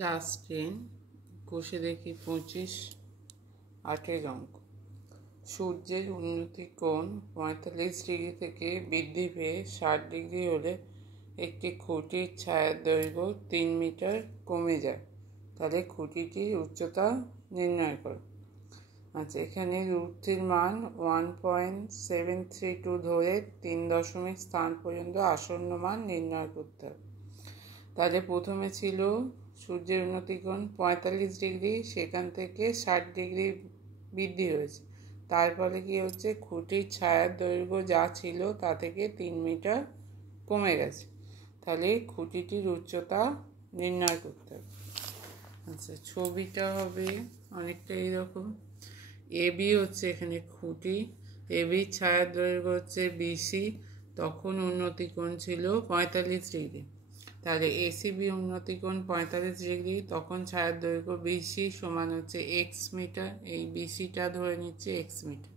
Class 10 কোষে দেখি 25 8 অঙ্ক। সূর্যের উন্নতি কোণ 45 ডিগ্রি থেকে বৃদ্ধি পেয়ে 60 ডিগ্রি হলে একটি খুঁটির ছায়ার দৈর্ঘ্য 3 মিটার কমে যায়, তাহলে খুঁটিটির উচ্চতা নির্ণয় করো। আচ্ছা, এখানে রুটটির মান 1.732 ধরে 3 দশমিক স্থান পর্যন্ত আসন্ন মান নির্ণয় করতে হবে। তাহলে প্রথমে ছিল সূর্যের উন্নতিকোণ 45 ডিগ্রি, সেখান থেকে 60 ডিগ্রি বৃদ্ধি হয়েছে। তার ফলে কি হচ্ছে, খুঁটির ছায়ার দৈর্ঘ্য যা ছিল তা থেকে 3 মিটার কমে গেছে। তাহলে খুঁটিটির উচ্চতা নির্ণয় করতে হবে। আচ্ছা, ছবিটা হবে অনেকটা এইরকম। এবি হচ্ছে এখানে খুঁটি, এবির ছায়ার দৈর্ঘ্য হচ্ছে বিসি, তখন উন্নতিকোণ ছিল 45 ডিগ্রি। তাহলে এসিবি উন্নতিকোণ 45 ডিগ্রি, তখন ছায়ার দৈর্ঘ্য বিসি সমান হচ্ছে এক্স মিটার। এই বিসিটা ধরে নিচ্ছে এক্স মিটার।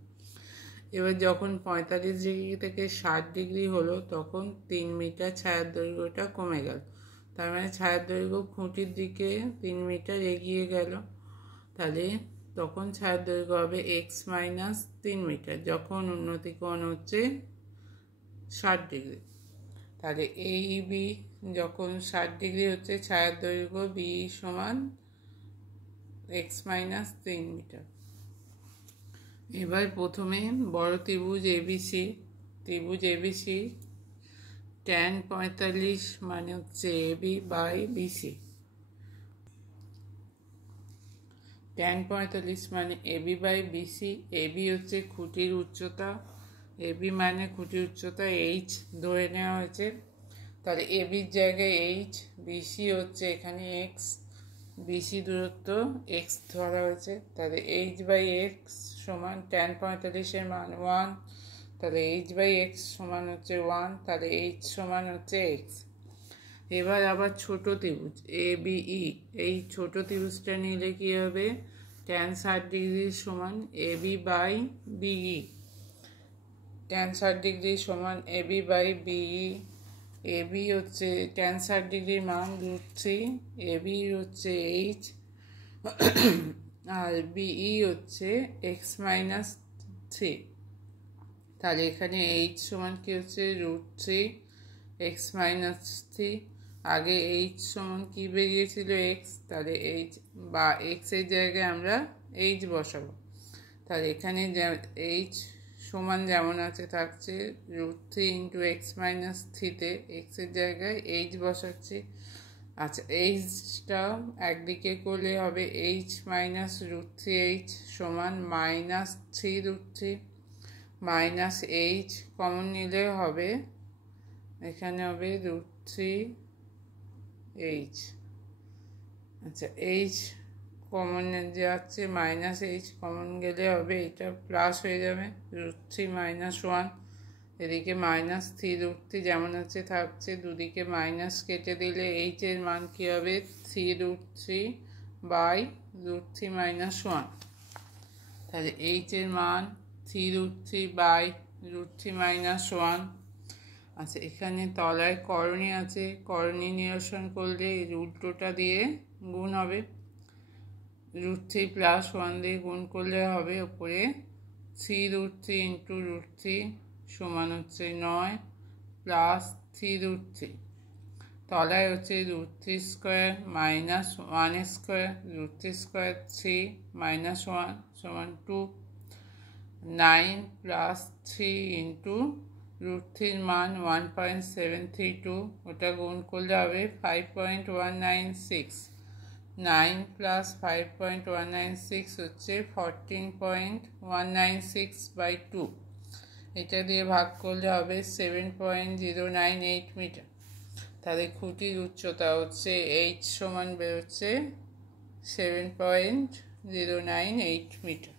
এবার যখন 45 ডিগ্রি থেকে 60 ডিগ্রি হলো, তখন 3 মিটার ছায়ার দৈর্ঘ্যটা কমে গেল। তার মানে ছায়ার দৈর্ঘ্য খুঁটির দিকে 3 মিটার এগিয়ে গেল। তাহলে তখন ছায়ার দৈর্ঘ্য হবে এক্স মাইনাস 3 মিটার, যখন উন্নতিকোণ হচ্ছে 60 ডিগ্রি। তাহলে এই বি যখন 60 ডিগ্রি হচ্ছে, ছায়ার দৈর্ঘ্য বি সমান এক্স মাইনাস 3 মিটার। এবার প্রথমে বড় ত্রিভুজ এবিসি tan 45 মানে হচ্ছে এবি বাই বিসি। tan 45 মানে এবি বাই বিসি। এবি হচ্ছে খুঁটির উচ্চতা, এবি মানে খুঁটির উচ্চতা এইচ ধরে নেওয়া হয়েছে। তাহলে এবির জায়গায় এইচ, বিসি হচ্ছে এখানে এক্স, বিসি দূরত্ব এক্স ধরা হয়েছে। তাহলে এইচ বাই এক্স সমান tan 45-এর মান 1, তাহলে এইচ বাই এক্স সমান হচ্ছে 1, তাহলে এইচ সমান হচ্ছে এক্স। এবার আবার ছোট ত্রিভুজ এবিই, এই ছোট ত্রিভুজটা নিলে কি হবে, tan 60 ডিগ্রি সমান AB by BE, tan 60 degree সমান এবি বাই বিই। এবি হচ্ছে tan 60 ডিগ্রির মান √3, এবি হচ্ছে এইচ আর বিই হচ্ছে এক্স মাইনাস 3। তাহলে এখানে এইচ সমান কি হচ্ছে √3 এক্স মাইনাস 3। আগে এইচ সমান কি বেরিয়েছিল এক্স, তাহলে এইচ বা এক্সের জায়গায় আমরা এইচ বসাবো। তাহলে এখানে এইচ সমান যেমন আছে থাকছে √3 ইন্টু এক্স মাইনাস 3-তে এক্সের জায়গায় এইচ বসাচ্ছি। আচ্ছা, এইচটা একদিকে করলে হবে এইচ মাইনাস √3 এইচ সমান মাইনাস 3√3 মাইনাস এইচ কমন নিলে হবে, এখানে হবে √3 এইচ। আচ্ছা, এইচ কমন যাচ্ছে, মাইনাস এইচ কমন গেলে হবে এটা প্লাস হয়ে যাবে, √3 মাইনাস 1, এদিকে মাইনাস 3√3 যেমন আছে থাকছে, দুদিকে মাইনাস কেটে দিলে এইচের মান কী হবে 3√3 বাই √3 মাইনাস 1। তাহলে এইচের মান 3√3 বাই √3 মাইনাস 1। আচ্ছা, এখানে তলায় করণী আছে, করণী নিরসন করলে উল্টোটা দিয়ে গুণ হবে, √3 প্লাস 1 দিয়ে গুণ করলে হবে ওপরে 3√3 ইন্টু √3 সমান হচ্ছে 9 প্লাস 3√3, তলায় হচ্ছে √3 square minus 1 square, √3 square 3 minus 1 সমান 2, 9 প্লাস 3 ইন্টু √3 মান 1.732, ওটা গুণ করলে হবে 5.196, 9 প্লাস 5.196 হচ্ছে 14.196/2, এটা দিয়ে ভাগ করলে হবে 7.098 মিটার। তাহলে খুঁটির উচ্চতা হচ্ছে এইচ সমান বেরোচ্ছে 7.098 মিটার।